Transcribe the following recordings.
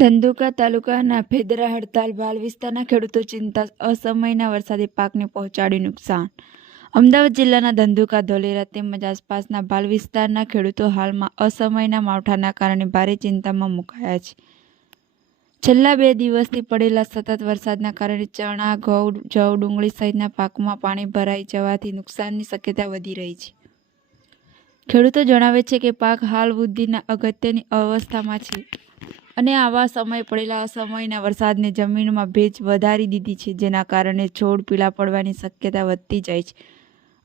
ધંધુકા તાલુકાના ફેદરા હડતાલ બાલ વિસ્તારના ખેડૂતો ચિંતા અસમયના વરસાદી પાકને પહોંચાડ્યું નુકસાન। અમદાવાદ જિલ્લાના ધંધુકા ધોલેરા તેમજ આસપાસના બાલ વિસ્તારના ખેડૂતો હાલમાં અસમયના માવઠાના કારણે ભારે ચિંતામાં મુકાયા છે। છેલ્લા 2 દિવસથી પડેલા સતત વરસાદના કારણે ચણા, ઘઉં, જવ, ડુંગળી સહિતના પાકમાં પાણી ભરાઈ જવાથી નુકસાનની શક્યતા વધી રહી છે। ખેડૂતો જણાવે છે કે પાક હાલ વૃદ્ધિના અગત્યની અવસ્થામાં છે અને આવા સમયે પડેલા અસમયના વરસાદને જમીનમાં ભેજ વધારી દીધી છે, જેના કારણે છોડ પીળા પડવાની શક્યતા વધતી જાય છે।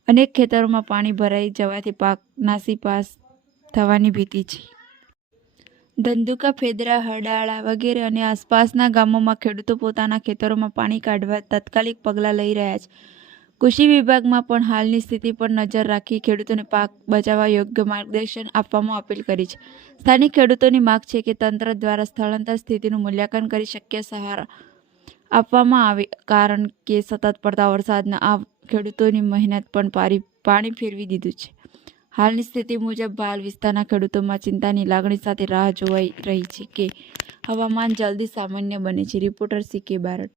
અનેક ખેતરોમાં પાણી ભરાઈ જવાથી પાક નાસીપાસ થવાની ભીતિ છે। ધંધુકા, ફેદરા, હડાળા વગેરે અને આસપાસના ગામોમાં ખેડૂતો પોતાના ખેતરોમાં પાણી કાઢવા તાત્કાલિક પગલાં લઈ રહ્યા છે। કૃષિ વિભાગમાં પણ હાલની સ્થિતિ પર નજર રાખી ખેડૂતોને પાક બચાવવા યોગ્ય માર્ગદર્શન આપવામાં અપીલ કરી છે। સ્થાનિક ખેડૂતોની માંગ છે કે તંત્ર દ્વારા સ્થળાંતર સ્થિતિનું મૂલ્યાંકન કરી શક્ય સહારા આપવામાં આવે, કારણ કે સતત પડતા વરસાદના આ ખેડૂતોની મહેનત પણ પાણી ફેરવી દીધું છે। હાલની સ્થિતિ મુજબ બાલ વિસ્તારના ખેડૂતોમાં ચિંતાની લાગણી સાથે રાહ જોવાઈ રહી છે કે હવામાન જલ્દી સામાન્ય બને છે। Reporter CK Barad.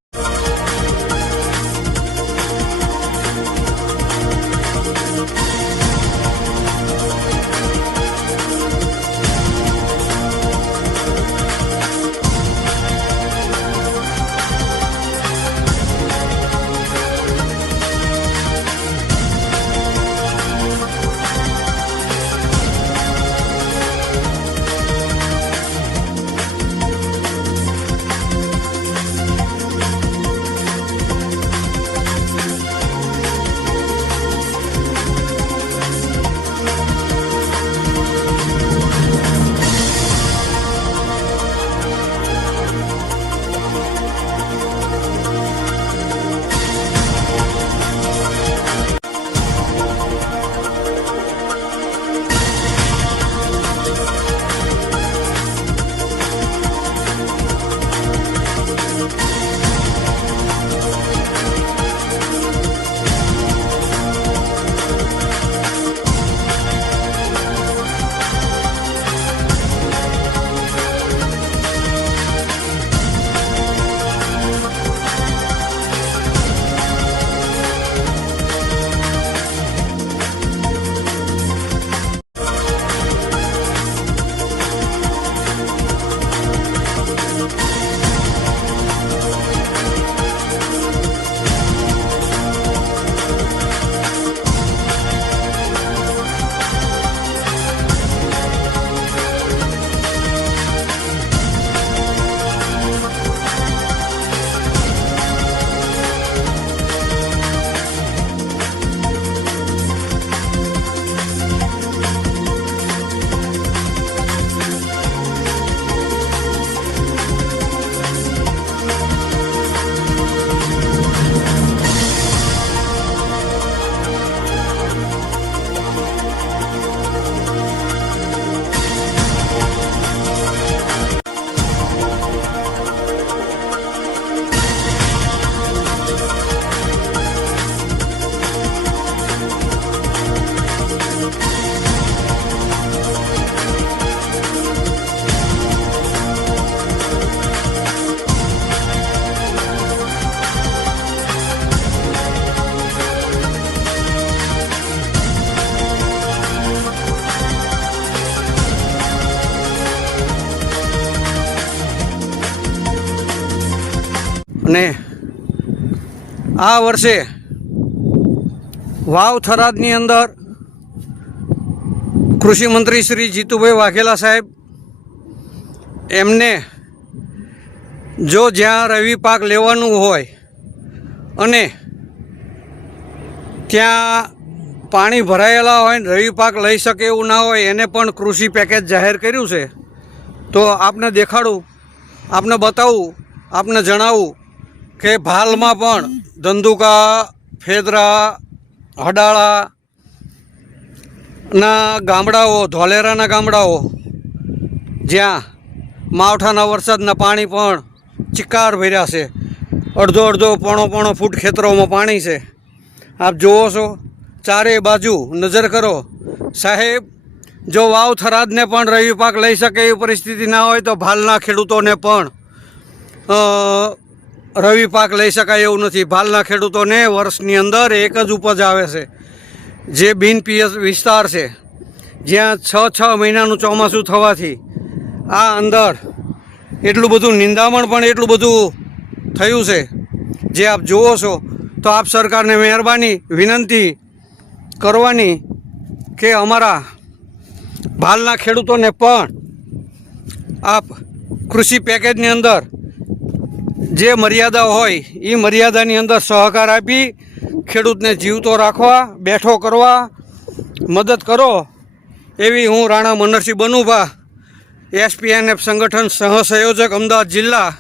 અને આ વર્ષે વાવ થરાદની અંદર કૃષિ મંત્રી શ્રી જીતુભાઈ વાઘેલા સાહેબ એમને જો જ્યાં રવિ પાક લેવાનું હોય અને ત્યાં પાણી ભરાયેલા હોય ને રવિ પાક લઈ શકે એવું ના હોય એને પણ કૃષિ પેકેજ જાહેર કર્યું છે। તો આપને દેખાડું, આપને બતાવું, આપને જણાવું કે હાલમાં પણ ધંધુકા, ફેદરા, હડાળાના ગામડાઓ, ધોલેરાના ગામડાઓ જ્યાં માવઠાના વરસાદના પાણી પણ ચિક્કાર ભર્યા છે। અડધો પોણો ફૂટ ખેતરોમાં પાણી છે। આપ જુઓ છો, ચારે બાજુ નજર કરો સાહેબ, જો વાવ થરાદને પણ રવિ પાક લઈ શકે એવી પરિસ્થિતિ ના હોય તો ભાલના ખેડૂતોને પણ રવિ પાક લઈ શકાય એવું નથી. ભાલના ખેડૂતોને વર્ષની અંદર એક જ ઉપજ આવે છે, જે બિન પિયત વિસ્તાર છે, જ્યાં 6 મહિનાનું ચોમાસું થવાથી આ અંદર એટલું બધું નિંદામણ પણ એટલું બધું થયું છે જે આપ જુઓ છો. તો આપ સરકારને મહેરબાની વિનંતી કરવાની કે અમારા ભાલના ખેડૂતોને પણ આપ કૃષિ પેકેજની અંદર જે મર્યાદા હોય એ મર્યાદાની અંદર સહકાર આપી ખેડૂતને જીવતો રાખવા, બેઠો કરવા મદદ કરો એવી હું રાણા મનરસિંહ બનુભા, SPNF સંગઠન સહસંયોજક અમદાવાદ જિલ્લા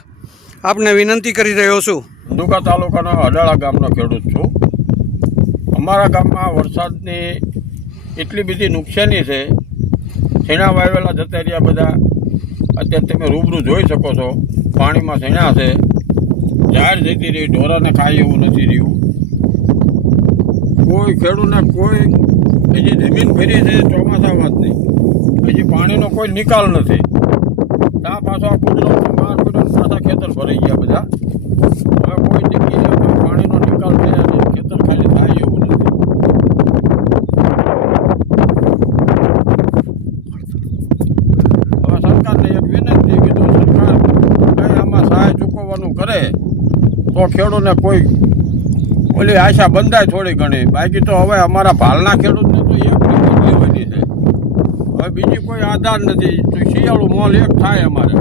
આપને વિનંતી કરી રહ્યો છું. ધંધુકા તાલુકાના અડાળા ગામનો ખેડૂત છું. અમારા ગામમાં વરસાદની એટલી બધી નુકસાની છે, છેણા વાવેલા જતા રહ્યા બધા. અત્યારે તમે રૂબરૂ જોઈ શકો છો, પાણીમાં છેણા છે, ઝાડ જતી રહી, ઢોરાને ખાય એવું નથી રહ્યું. કોઈ ખેડૂતને કોઈ હજી જમીન ફરી છે ચોમાસા વાતની, હજી પાણીનો કોઈ નિકાલ નથી. ત્યાં પાછો આ કુદરતનો માર પડ્યો, પાછા ખેતર ભરાઈ ગયા બધા. હવે કોઈ જગ્યાએ પાણીનો નિકાલ થાય અને ખેતર ખાલી થાય એવું નથી. હવે સરકારને એક વિનંતી કે જો સરકાર કંઈ આમાં સહાય ચૂકવવાનું કરે તો ખેડૂતને કોઈ ઓલી આશા બંધાય થોડી ઘણી. બાકી તો હવે અમારા ભાલના ખેડૂતને તો એક લેવાની છે. હવે બીજી કોઈ આધાર નથી. તો શિયાળું મોલ એક થાય અમારે,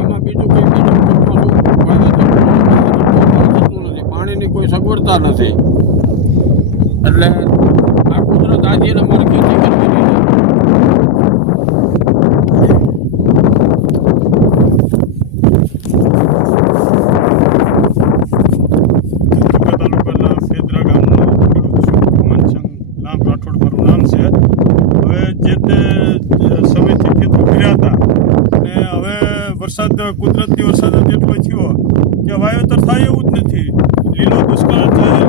એમાં બીજું કંઈ થતું નથી. પાણીની કોઈ સગવડતા નથી. એટલે આ કુદરત આજે અમારે ખેતી કરવાની છે. કુદરતી વરસાદ એટલો થયો કે વાવેતર થાય એવું જ નથી. લીલો દુષ્કાળ થાય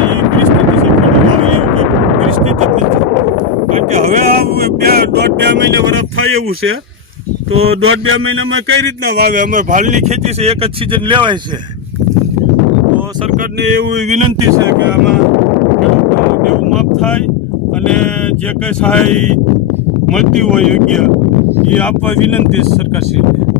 એવી પરિસ્થિતિ છે, આવે એવું પરિસ્થિતિ જ નથી. કારણ કે હવે આ 1.5-2 મહિને વરફ થાય એવું છે, તો 1.5-2 મહિનામાં કઈ રીતના વાવે? અમારે ભાલની ખેતી છે, એક જ સિઝન લેવાય છે. તો સરકારને એવી વિનંતી છે કે આમાં ખેડૂતોને દેવું માફ થાય અને જે કંઈ સહાય મળતી હોય યોગ્ય એ આપવા વિનંતી સરકારશ્રીને.